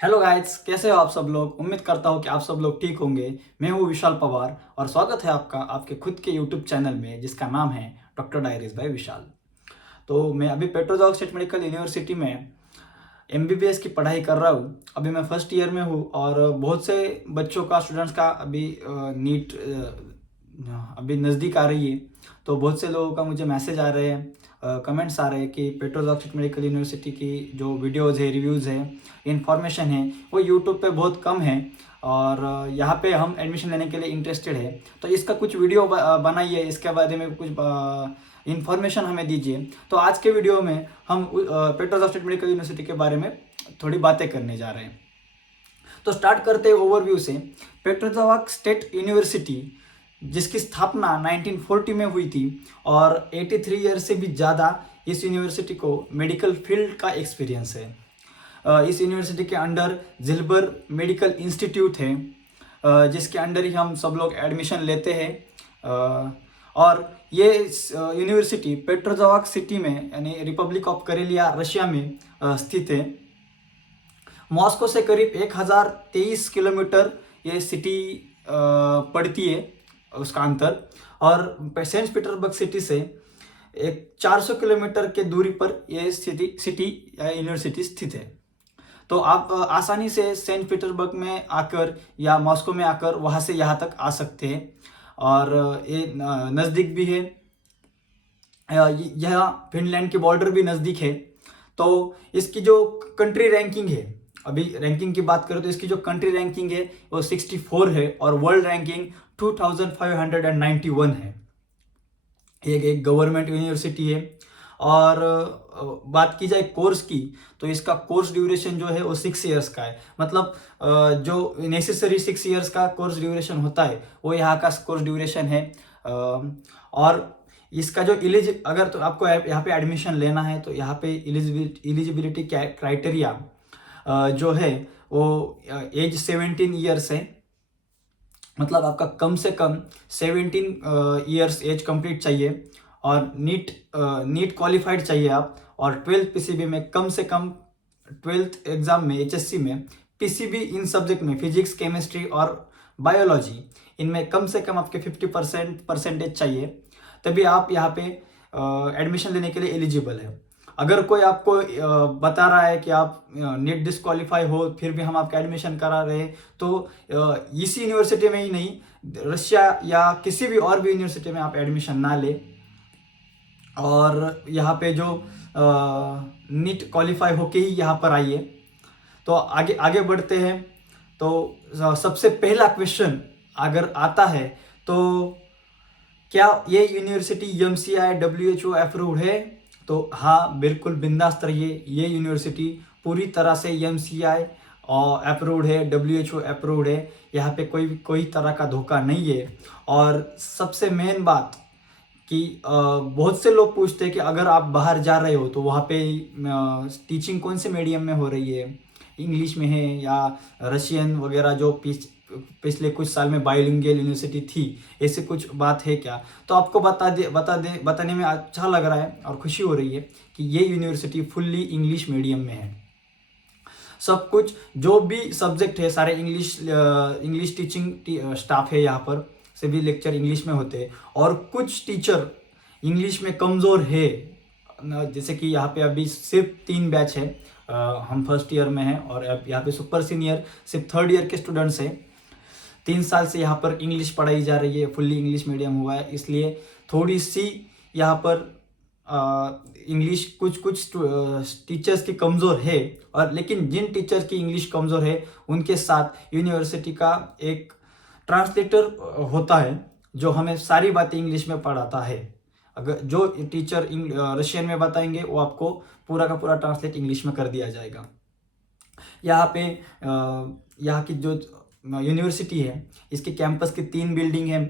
Hello guys, कैसे हो आप सब लोग। उम्मीद करता हूँ कि आप सब लोग ठीक होंगे। मैं हूँ विशाल पवार और स्वागत है आपका आपके खुद के यूट्यूब चैनल में जिसका नाम है डॉक्टर डायरीज बाय विशाल। तो मैं अभी पेट्रोजॉग स्टेट मेडिकल यूनिवर्सिटी में एमबीबीएस की पढ़ाई कर रहा हूँ। अभी मैं फर्स्ट ईयर में हूँ और बहुत से बच्चों का स्टूडेंट्स का अभी नीट अभी नज़दीक आ रही है। तो बहुत से लोगों का मुझे मैसेज आ रहे हैं, कमेंट्स आ रहे हैं कि पेट्रोजॉग स्टेट मेडिकल यूनिवर्सिटी की जो वीडियोज़ है, रिव्यूज़ है, इन्फॉर्मेशन है, वो यूट्यूब पे बहुत कम है और यहाँ पे हम एडमिशन लेने के लिए इंटरेस्टेड है। तो इसका कुछ वीडियो बनाइए, इसके बारे में कुछ इन्फॉर्मेशन हमें दीजिए। तो आज के वीडियो में हम पेट्रोजॉग स्टेट मेडिकल यूनिवर्सिटी के बारे में थोड़ी बातें करने जा रहे हैं। तो स्टार्ट करते हैं ओवरव्यू से। पेट्रोजॉग स्टेट यूनिवर्सिटी जिसकी स्थापना 1940 में हुई थी और 83 ईयर से भी ज़्यादा इस यूनिवर्सिटी को मेडिकल फील्ड का एक्सपीरियंस है। इस यूनिवर्सिटी के अंडर जिलबर मेडिकल इंस्टीट्यूट है, जिसके अंडर ही हम सब लोग एडमिशन लेते हैं। और ये यूनिवर्सिटी पेट्रोजॉग सिटी में यानी रिपब्लिक ऑफ करेलिया रशिया में स्थित है। मॉस्को से करीब 1023 किलोमीटर ये सिटी पड़ती है, उसका अंतर। और सेंट पीटर्सबर्ग सिटी से एक 400 किलोमीटर के दूरी पर ये सिटी या यूनिवर्सिटी स्थित है। तो आप आसानी से सेंट पीटर्सबर्ग में आकर या मॉस्को में आकर वहाँ से यहाँ तक आ सकते हैं और ये नज़दीक भी है। यह फिनलैंड की बॉर्डर भी नज़दीक है। तो इसकी जो कंट्री रैंकिंग है, अभी रैंकिंग की बात करें तो इसकी जो कंट्री रैंकिंग है वो 64 है और वर्ल्ड रैंकिंग 2591 है। एक गवर्नमेंट यूनिवर्सिटी है। और बात की जाए कोर्स की तो इसका कोर्स ड्यूरेशन जो है वो 6 इयर्स का है। मतलब जो नेसेसरी 6 इयर्स का कोर्स ड्यूरेशन होता है वो यहाँ का कोर्स ड्यूरेशन है। और इसका जो अगर तो आपको यहाँ पे एडमिशन लेना है तो यहाँ पे एलिजिबिलिटी क्राइटेरिया जो है वो एज 17 ईयर्स है। मतलब आपका कम से कम 17 ईयर्स एज कंप्लीट चाहिए और नीट क्वालिफाइड चाहिए आप। और 12th पीसीबी में कम से कम 12th एग्जाम में एचएससी में पीसीबी इन सब्जेक्ट में फिजिक्स, केमिस्ट्री और बायोलॉजी इनमें कम से कम आपके 50% परसेंटेज चाहिए, तभी आप यहाँ पे एडमिशन लेने के लिए एलिजिबल है। अगर कोई आपको बता रहा है कि आप नीट डिस्क्वालीफाई हो फिर भी हम आपका एडमिशन करा रहे हैं तो इसी यूनिवर्सिटी में ही नहीं, रशिया या किसी भी और भी यूनिवर्सिटी में आप एडमिशन ना ले और यहाँ पे जो नीट क्वालिफाई होके ही यहाँ पर आइए। तो आगे आगे बढ़ते हैं। तो सबसे पहला क्वेश्चन अगर आता है तो क्या ये यूनिवर्सिटी एमसीआई WHO अप्रूव्ड है? तो हाँ, बिल्कुल बिंदास रहिए, ये यूनिवर्सिटी पूरी तरह से एमसीआई और अप्रूव्ड है, WHO अप्रूव्ड है। यहाँ पे कोई तरह का धोखा नहीं है। और सबसे मेन बात कि बहुत से लोग पूछते हैं कि अगर आप बाहर जा रहे हो तो वहाँ पे टीचिंग कौन से मीडियम में हो रही है, इंग्लिश में है या रशियन वगैरह, जो पिछले कुछ साल में बाइलिंगुअल यूनिवर्सिटी थी, ऐसे कुछ बात है क्या? तो आपको बताने में अच्छा लग रहा है और खुशी हो रही है कि ये यूनिवर्सिटी फुल्ली इंग्लिश मीडियम में है। सब कुछ जो भी सब्जेक्ट है सारे इंग्लिश टीचिंग स्टाफ है, यहाँ पर सभी लेक्चर इंग्लिश में होते हैं। और कुछ टीचर इंग्लिश में कमज़ोर है, जैसे कि यहाँ पे अभी सिर्फ 3 बैच है, हम फर्स्ट ईयर में हैं और यहाँ पे सुपर सीनियर सिर्फ 3rd ईयर के स्टूडेंट्स हैं। 3 साल से यहाँ पर इंग्लिश पढ़ाई जा रही है, फुल्ली इंग्लिश मीडियम हुआ है, इसलिए थोड़ी सी यहाँ पर इंग्लिश कुछ टीचर्स की कमज़ोर है। और लेकिन जिन टीचर्स की इंग्लिश कमज़ोर है उनके साथ यूनिवर्सिटी का एक ट्रांसलेटर होता है जो हमें सारी बातें इंग्लिश में पढ़ाता है। अगर जो टीचर रशियन में बताएंगे वो आपको पूरा का पूरा ट्रांसलेट इंग्लिश में कर दिया जाएगा। यहाँ पे यहाँ की जो यूनिवर्सिटी है इसके कैंपस की 3 बिल्डिंग है,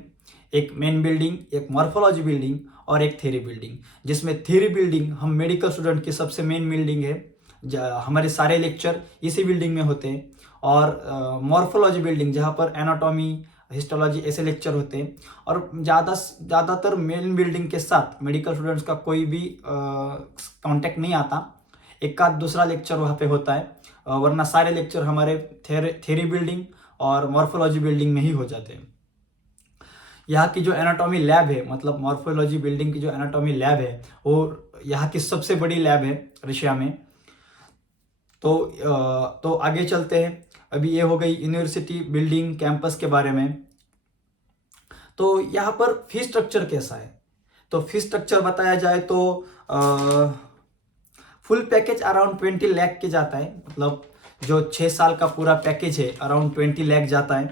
एक मेन बिल्डिंग, एक मॉर्फोलॉजी बिल्डिंग और एक थ्योरी बिल्डिंग। जिसमें थ्योरी बिल्डिंग हम मेडिकल स्टूडेंट की सबसे मेन बिल्डिंग है, हमारे सारे लेक्चर इसी बिल्डिंग में होते हैं। और मॉर्फोलॉजी बिल्डिंग जहाँ पर एनाटॉमी, हिस्टोलॉजी ऐसे लेक्चर होते हैं। और ज़्यादातर मेन बिल्डिंग के साथ मेडिकल स्टूडेंट्स का कोई भी कांटेक्ट नहीं आता। एक आध दूसरा लेक्चर वहाँ पे होता है, वरना सारे लेक्चर हमारे थ्योरी बिल्डिंग और मॉर्फोलॉजी बिल्डिंग में ही हो जाते हैं। यहाँ की जो एनाटॉमी लैब है, मतलब मॉर्फोलॉजी बिल्डिंग की जो एनाटॉमी लैब है वो यहाँ की सबसे बड़ी लैब है रशिया में। तो आगे चलते हैं। अभी ये हो गई यूनिवर्सिटी बिल्डिंग कैंपस के बारे में। तो यहाँ पर फी स्ट्रक्चर कैसा है, तो फी स्ट्रक्चर बताया जाए तो फुल पैकेज अराउंड 20 लाख के जाता है, मतलब जो 6 साल का पूरा पैकेज है अराउंड 20 लाख जाता है।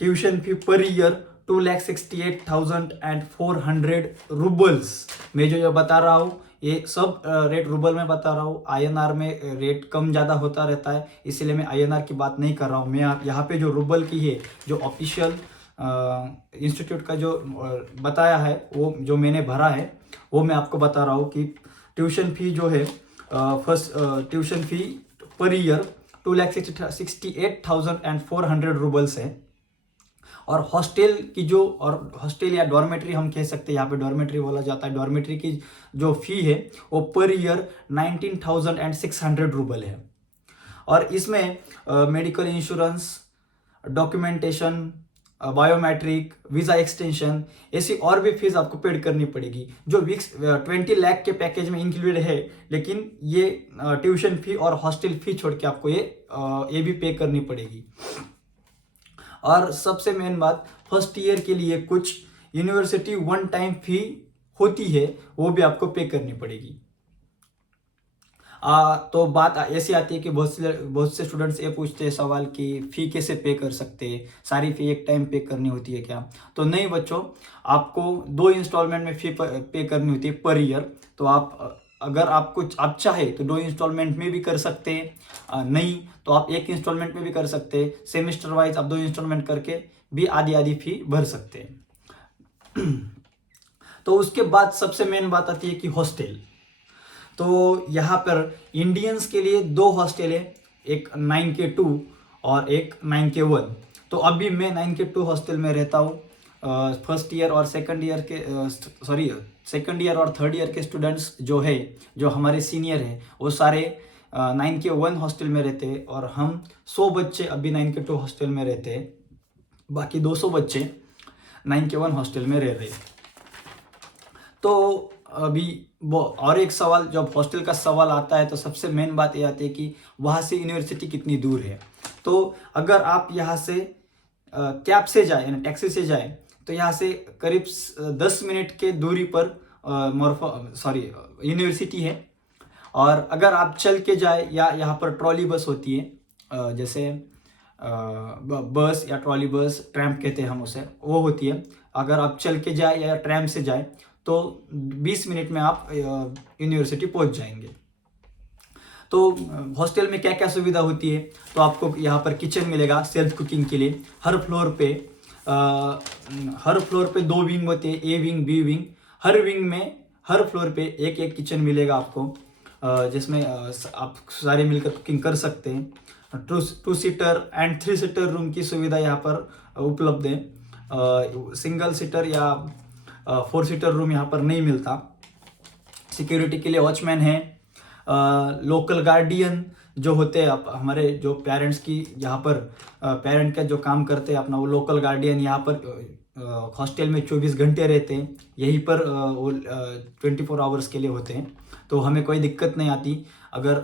Tuition fee per year 2,68,400 roubles. मैं जो बता रहा हूँ ये सब रेट रूबल में बता रहा हूँ, INR में रेट कम ज़्यादा होता रहता है, इसीलिए मैं INR की बात नहीं कर रहा हूँ। मैं यहाँ पे जो रूबल की है, जो ऑफिशियल इंस्टीट्यूट का जो बताया है, वो जो मैंने भरा है वो मैं आपको बता रहा हूँ कि ट्यूशन फी जो है first tuition fee per year 2,68,400 roubles है। और हॉस्टल की जो, और हॉस्टल या डॉर्मेट्री हम कह सकते हैं, यहाँ पे डॉर्मेट्री बोला जाता है, डॉर्मेट्री की जो फी है वो पर ईयर 19,600 रूबल है। और इसमें medical insurance, documentation, biometric, visa extension, ऐसी और भी फीस आपको पेड करनी पड़ेगी, जो 20 लाख के पैकेज में इंक्लूडेड है। लेकिन ये ट्यूशन फी और हॉस्टल फी छोड़ के आपको ये भी पे करनी पड़ेगी। और सबसे मेन बात, फर्स्ट ईयर के लिए कुछ यूनिवर्सिटी वन टाइम फी होती है, वो भी आपको पे करनी पड़ेगी। तो बात ऐसी आती है कि बहुत से स्टूडेंट्स ये पूछते हैं सवाल कि फ़ी कैसे पे कर सकते हैं, सारी फ़ी एक टाइम पे करनी होती है क्या? तो नहीं बच्चों, आपको 2 इंस्टॉलमेंट में फ़ी पे करनी होती है पर ईयर। तो आप अगर आप चाहे तो 2 इंस्टॉलमेंट में भी कर सकते हैं, नहीं तो आप 1 इंस्टॉलमेंट में भी कर सकते हैं। सेमेस्टर वाइज आप 2 इंस्टॉलमेंट करके भी आधी फ़ी भर सकते हैं। तो उसके बाद सबसे मेन बात आती है कि हॉस्टल। तो यहाँ पर इंडियंस के लिए 2 हॉस्टल है, एक 9K2 और एक 9K1। तो अभी मैं 9K2 हॉस्टल में रहता हूँ। फर्स्ट ईयर और सेकंड ईयर और थर्ड ईयर के स्टूडेंट्स जो हमारे सीनियर हैं, वो सारे 9K1 हॉस्टल में रहते हैं। और हम 100 बच्चे अभी 9K2 हॉस्टल में रहते हैं, बाकी 200 बच्चे 9K1 हॉस्टल में रह रहे हैं। तो अभी वो और एक सवाल, जब हॉस्टल का सवाल आता है तो सबसे मेन बात ये आती है कि वहाँ से यूनिवर्सिटी कितनी दूर है। तो अगर आप यहाँ से कैब से जाए, यानी टैक्सी से जाए, तो यहाँ से करीब 10 मिनट के दूरी पर यूनिवर्सिटी है। और अगर आप चल के जाए या यहाँ पर ट्रॉली बस होती है, जैसे बस या ट्रॉली बस, ट्रैम कहते हैं हम उसे, वो होती है। अगर आप चल के जाए या ट्रैम से जाए तो 20 मिनट में आप यूनिवर्सिटी पहुंच जाएंगे। तो हॉस्टल में क्या क्या सुविधा होती है, तो आपको यहाँ पर किचन मिलेगा सेल्फ कुकिंग के लिए। हर फ्लोर पे 2 विंग होते हैं, ए विंग, बी विंग। हर फ्लोर पे एक एक किचन मिलेगा आपको, जिसमें आप सारे मिलकर कुकिंग कर सकते हैं। 2 सीटर एंड 3 सीटर रूम की सुविधा यहाँ पर उपलब्ध है। सिंगल सीटर या 4 सीटर रूम यहाँ पर नहीं मिलता। सिक्योरिटी के लिए वॉचमैन है, लोकल गार्डियन जो होते हैं, हमारे जो पेरेंट्स की यहाँ पर पेरेंट का जो काम करते हैं अपना, वो लोकल गार्डियन यहाँ पर हॉस्टल में 24 घंटे रहते हैं। यहीं पर वो 24 आवर्स के लिए होते हैं, तो हमें कोई दिक्कत नहीं आती। अगर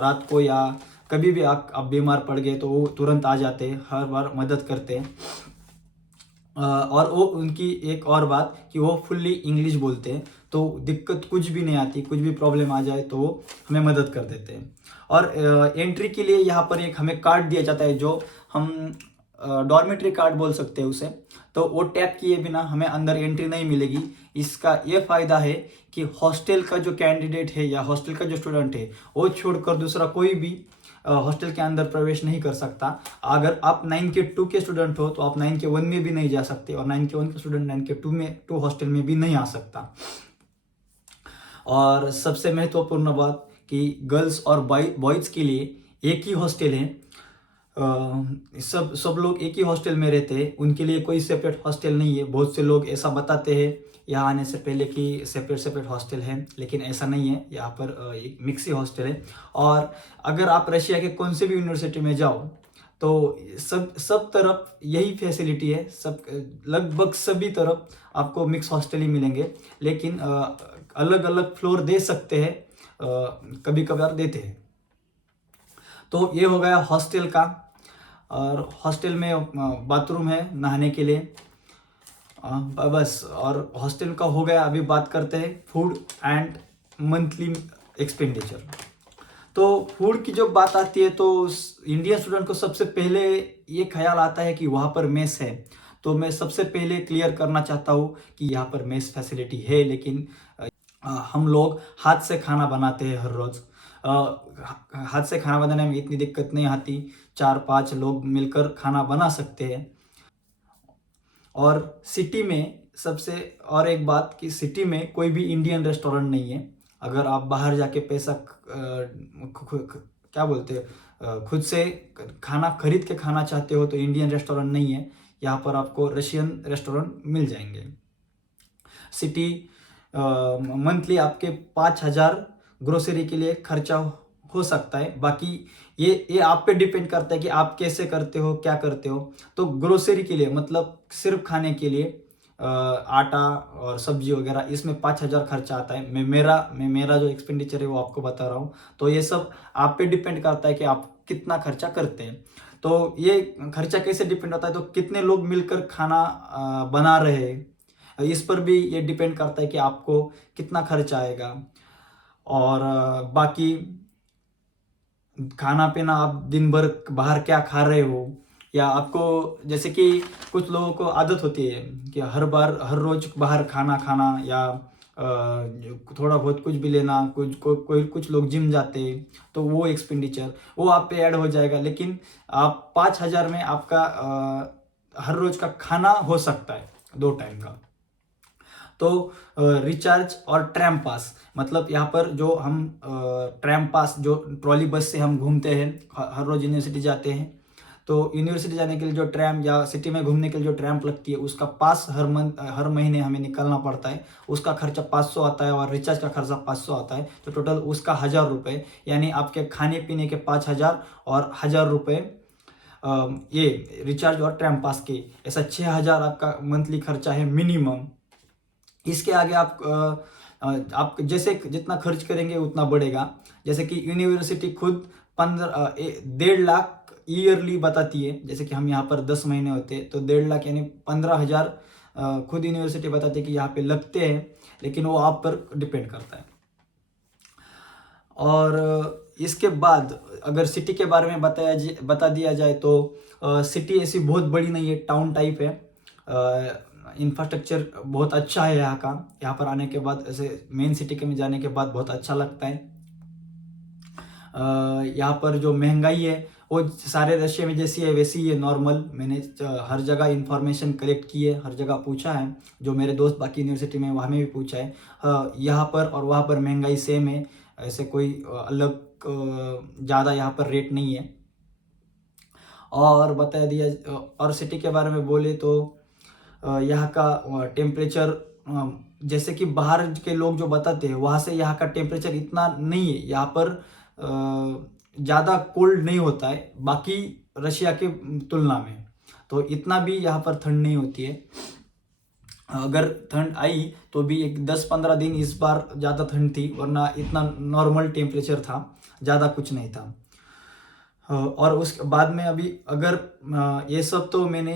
रात को या कभी भी आप बीमार पड़ गए तो वो तुरंत आ जाते हैं, हर बार मदद करते हैं। और वो उनकी एक और बात कि वो फुल्ली इंग्लिश बोलते हैं, तो दिक्कत कुछ भी नहीं आती, कुछ भी प्रॉब्लम आ जाए तो वो हमें मदद कर देते हैं। और एंट्री के लिए यहाँ पर एक हमें कार्ड दिया जाता है, जो हम डॉर्मेट्री कार्ड बोल सकते हैं उसे। तो वो टैप किए बिना हमें अंदर एंट्री नहीं मिलेगी। इसका ये फ़ायदा है कि हॉस्टल का जो कैंडिडेट है या हॉस्टल का जो स्टूडेंट है, वो छोड़कर दूसरा कोई भी हॉस्टल के अंदर प्रवेश नहीं कर सकता। अगर आप 9K2 के स्टूडेंट हो तो आप 9K1 में भी नहीं जा सकते, और 9K1 के स्टूडेंट 9K2 हॉस्टल में भी नहीं आ सकता। और सबसे महत्वपूर्ण बात कि गर्ल्स और बॉयज़ के लिए एक ही हॉस्टल है। सब लोग एक ही हॉस्टल में रहते हैं, उनके लिए कोई सेपरेट हॉस्टल नहीं है। बहुत से लोग ऐसा बताते हैं यहाँ आने से पहले कि सेपरेट सेपरेट हॉस्टल है, लेकिन ऐसा नहीं है। यहाँ पर एक मिक्स ही हॉस्टल है। और अगर आप रशिया के कौन से भी यूनिवर्सिटी में जाओ तो सब तरफ यही फैसिलिटी है। सब लगभग सभी तरफ आपको मिक्स हॉस्टल ही मिलेंगे, लेकिन अलग अलग फ्लोर दे सकते हैं, कभी कभार देते हैं। तो ये हो गया हॉस्टल का। और हॉस्टल में बाथरूम है नहाने के लिए, बस। और हॉस्टल का हो गया। अभी बात करते हैं फूड एंड मंथली एक्सपेंडिचर। तो फूड की जब बात आती है तो इंडियन स्टूडेंट को सबसे पहले ये ख्याल आता है कि वहाँ पर मेस है। तो मैं सबसे पहले क्लियर करना चाहता हूँ कि यहाँ पर मेस फैसिलिटी है, लेकिन हम लोग हाथ से खाना बनाते हैं हर रोज़। हाथ से खाना बनाने में इतनी दिक्कत नहीं आती, 4-5 लोग मिलकर खाना बना सकते हैं। और सिटी में सबसे और एक बात कि सिटी में कोई भी इंडियन रेस्टोरेंट नहीं है। अगर आप बाहर जाके पैसा क्या बोलते हैं, खुद से खाना खरीद के खाना चाहते हो तो इंडियन रेस्टोरेंट नहीं है। यहाँ पर आपको रशियन रेस्टोरेंट मिल जाएंगे। सिटी मंथली आपके 5,000 ग्रोसरी के लिए खर्चा हो सकता है। बाकी ये आप पे डिपेंड करता है कि आप कैसे करते हो, क्या करते हो। तो ग्रोसरी के लिए मतलब सिर्फ खाने के लिए आटा और सब्जी वगैरह, इसमें 5,000 खर्चा आता है। मेरा जो एक्सपेंडिचर है वो आपको बता रहा हूँ। तो ये सब आप पे डिपेंड करता है कि आप कितना खर्चा करते हैं। तो ये खर्चा कैसे डिपेंड होता है, तो कितने लोग मिलकर खाना बना रहे हैं, इस पर भी ये डिपेंड करता है कि आपको कितना खर्चा आएगा। और बाकी खाना पीना, आप दिन भर बाहर क्या खा रहे हो, या आपको जैसे कि कुछ लोगों को आदत होती है कि हर रोज बाहर खाना खाना, या थोड़ा बहुत कुछ भी लेना। कुछ लोग जिम जाते हैं, तो वो एक्सपेंडिचर वो आप पे ऐड हो जाएगा। लेकिन आप 5,000 में आपका हर रोज का खाना हो सकता है, 2 टाइम का। तो रिचार्ज और ट्रैम पास, मतलब यहाँ पर जो हम ट्रैम पास, जो ट्रॉली बस से हम घूमते हैं, हर रोज यूनिवर्सिटी जाते हैं, तो यूनिवर्सिटी जाने के लिए जो ट्रैम, या सिटी में घूमने के लिए जो ट्रैम्प लगती है, उसका पास हर महीने हमें निकालना पड़ता है। उसका खर्चा 500 आता है और रिचार्ज का खर्चा 500 आता है। तो टोटल उसका 1,000 रुपये, यानी आपके खाने पीने के 5,000 और 1,000 रुपये ये रिचार्ज और ट्रैम पास के, ऐसा 6,000 आपका मंथली खर्चा है मिनिमम। इसके आगे आप जैसे जितना खर्च करेंगे उतना बढ़ेगा। जैसे कि यूनिवर्सिटी खुद 1.5 लाख ईयरली बताती है। जैसे कि हम यहाँ पर 10 महीने होते हैं, तो 1.5 लाख यानी 15,000 खुद यूनिवर्सिटी बताती है कि यहाँ पे लगते हैं, लेकिन वो आप पर डिपेंड करता है। और इसके बाद अगर सिटी के बारे में बता दिया जाए तो सिटी ऐसी बहुत बड़ी नहीं है, टाउन टाइप है। इंफ्रास्ट्रक्चर बहुत अच्छा है यहाँ का। यहाँ पर आने के बाद, ऐसे मेन सिटी के में जाने के बाद बहुत अच्छा लगता है। यहाँ पर जो महंगाई है वो सारे रशिया में जैसी है वैसी ही है, नॉर्मल। मैंने हर जगह इंफॉर्मेशन कलेक्ट की है, हर जगह पूछा है। जो मेरे दोस्त बाकी यूनिवर्सिटी में वहाँ में भी पूछा है, यहाँ पर और वहाँ पर महंगाई सेम है। ऐसे कोई अलग ज़्यादा यहाँ पर रेट नहीं है। और बता दिया, और सिटी के बारे में बोले तो यहाँ का टेम्परेचर, जैसे कि बाहर के लोग जो बताते हैं वहाँ से यहाँ का टेम्परेचर इतना नहीं है। यहाँ पर ज़्यादा कोल्ड नहीं होता है बाकी रशिया के तुलना में। तो इतना भी यहाँ पर ठंड नहीं होती है। अगर ठंड आई तो भी एक 10-15 दिन इस बार ज़्यादा ठंड थी, वरना इतना नॉर्मल टेम्परेचर था, ज़्यादा कुछ नहीं था। और उस बाद में अभी अगर ये सब तो मैंने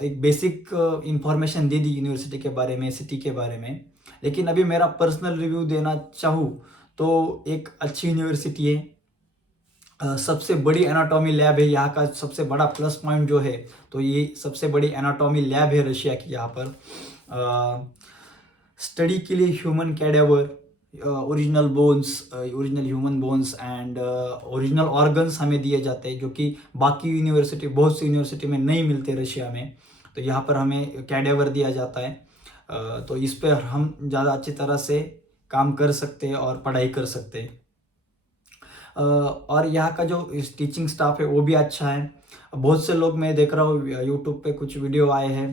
एक बेसिक इंफॉर्मेशन दे दी यूनिवर्सिटी के बारे में, सिटी के बारे में। लेकिन अभी मेरा पर्सनल रिव्यू देना चाहूँ तो एक अच्छी यूनिवर्सिटी है। सबसे बड़ी एनाटॉमी लैब है यहाँ का। सबसे बड़ा प्लस पॉइंट जो है, तो ये सबसे बड़ी एनाटॉमी लैब है रशिया की। यहाँ पर स्टडी के लिए human cadaver, original human bones and original organs हमें दिए जाते हैं, जो कि बाकी यूनिवर्सिटी, बहुत सी यूनिवर्सिटी में नहीं मिलते रशिया में। तो यहाँ पर हमें कैडेवर दिया जाता है। तो इस पर हम ज़्यादा अच्छी तरह से काम कर सकते हैं और पढ़ाई कर सकते हैं। और यहाँ का जो टीचिंग स्टाफ है वो भी अच्छा है। बहुत से लोग मैं देख रहा हूँ यूट्यूब पे कुछ वीडियो आए हैं,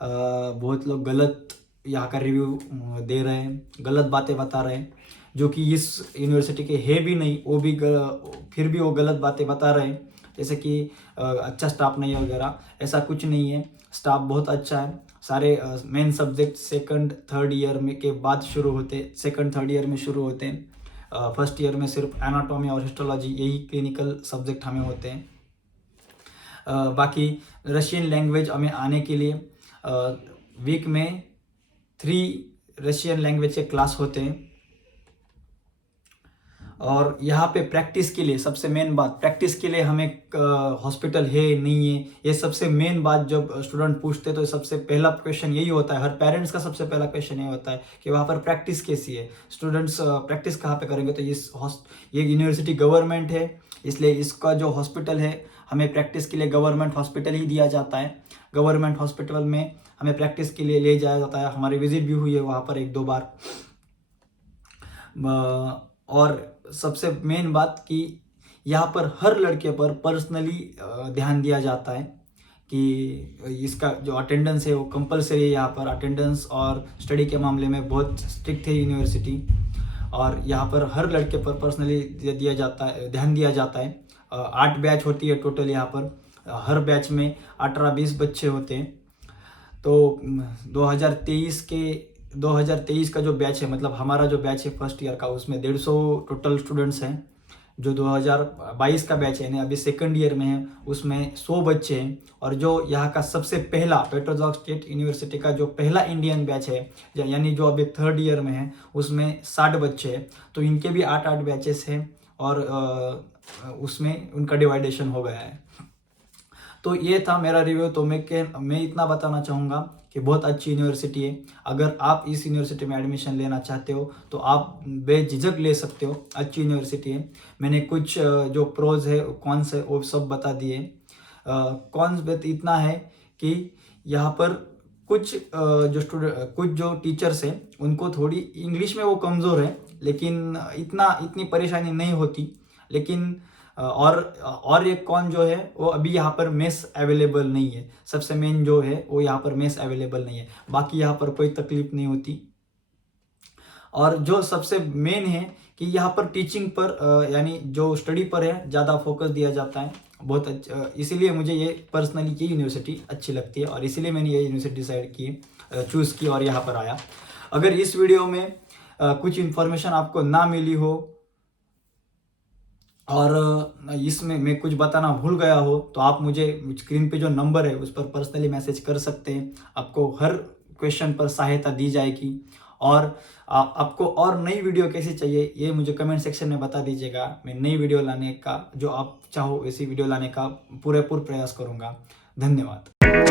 बहुत लोग गलत यहाँ का रिव्यू दे रहे हैं, गलत बातें बता रहे हैं, जो कि इस यूनिवर्सिटी के है भी नहीं, वो भी फिर भी वो गलत बातें बता रहे हैं, जैसे कि अच्छा स्टाफ नहीं है वगैरह। ऐसा कुछ नहीं है, स्टाफ बहुत अच्छा है। सारे main subject second third year में के बाद शुरू होते, सेकंड थर्ड ईयर में शुरू होते हैं। फर्स्ट ईयर में सिर्फ एनाटॉमी और हिस्टोलॉजी यही क्लिनिकल सब्जेक्ट हमें होते हैं। बाकी रशियन लैंग्वेज हमें आने के लिए वीक में 3 रशियन लैंग्वेज के क्लास होते हैं। और यहाँ पे प्रैक्टिस के लिए सबसे मेन बात, प्रैक्टिस के लिए हमें हॉस्पिटल है नहीं है, ये सबसे मेन बात जब स्टूडेंट पूछते तो सबसे पहला क्वेश्चन यही होता है। हर पेरेंट्स का सबसे पहला क्वेश्चन ये होता है कि वहाँ पर प्रैक्टिस कैसी है, स्टूडेंट्स प्रैक्टिस कहाँ पे करेंगे। तो ये यूनिवर्सिटी गवर्नमेंट है, इसलिए इसका जो हॉस्पिटल है हमें प्रैक्टिस के लिए गवर्नमेंट हॉस्पिटल ही दिया जाता है। गवर्नमेंट हॉस्पिटल में हमें प्रैक्टिस के लिए ले जाया जाता है। हमारी विजिट भी हुई है वहाँ पर 1-2 बार। और सबसे मेन बात कि यहाँ पर हर लड़के पर पर्सनली ध्यान दिया जाता है कि इसका जो अटेंडेंस है वो कंपलसरी है। यहाँ पर अटेंडेंस और स्टडी के मामले में बहुत स्ट्रिक्ट है यूनिवर्सिटी, और यहाँ पर हर लड़के पर पर्सनली दिया जाता है, ध्यान दिया जाता है। 8 बैच होती है टोटल यहाँ पर, हर बैच में 18-20 बच्चे होते हैं। तो 2023 का जो बैच है, मतलब हमारा जो बैच है फर्स्ट ईयर का, उसमें 150 टोटल स्टूडेंट्स हैं। जो 2022 का बैच है, अभी सेकंड ईयर में है, उसमें 100 बच्चे हैं। और जो यहाँ का सबसे पहला पेट्रोजॉग स्टेट यूनिवर्सिटी का जो पहला इंडियन बैच है, यानी जो अभी थर्ड ईयर में है, उसमें 60 बच्चे हैं। तो इनके भी 8-8 बैचेस हैं, और उसमें उनका डिवाइडेशन हो गया है। तो ये था मेरा रिव्यू। तो मैं इतना बताना चाहूँगा कि बहुत अच्छी यूनिवर्सिटी है। अगर आप इस यूनिवर्सिटी में एडमिशन लेना चाहते हो तो आप बेझिझक ले सकते हो, अच्छी यूनिवर्सिटी है। मैंने कुछ जो प्रोज है कॉन्स है वो सब बता दिए। कॉन्स इतना है कि यहाँ पर कुछ जो टीचर्स हैं उनको थोड़ी इंग्लिश में वो कमज़ोर है, लेकिन इतनी परेशानी नहीं होती। लेकिन और एक कौन जो है वो अभी यहाँ पर मेस अवेलेबल नहीं है। सबसे मेन जो है वो यहाँ पर मेस अवेलेबल नहीं है, बाकी यहाँ पर कोई तकलीफ नहीं होती। और जो सबसे मेन है कि यहाँ पर टीचिंग पर यानी जो स्टडी पर है ज़्यादा फोकस दिया जाता है, बहुत अच्छा। इसीलिए मुझे ये पर्सनली ये यूनिवर्सिटी अच्छी लगती है, और इसीलिए मैंने ये यूनिवर्सिटी डिसाइड की, चूज़ की और यहाँ पर आया। अगर इस वीडियो में कुछ इन्फॉर्मेशन आपको ना मिली हो और इसमें मैं कुछ बताना भूल गया हो, तो आप मुझे स्क्रीन पे जो नंबर है उस पर पर्सनली मैसेज कर सकते हैं। आपको हर क्वेश्चन पर सहायता दी जाएगी। और आपको और नई वीडियो कैसी चाहिए ये मुझे कमेंट सेक्शन में बता दीजिएगा। मैं नई वीडियो लाने का, जो आप चाहो वैसी वीडियो लाने का पूरेपूर प्रयास करूँगा। धन्यवाद।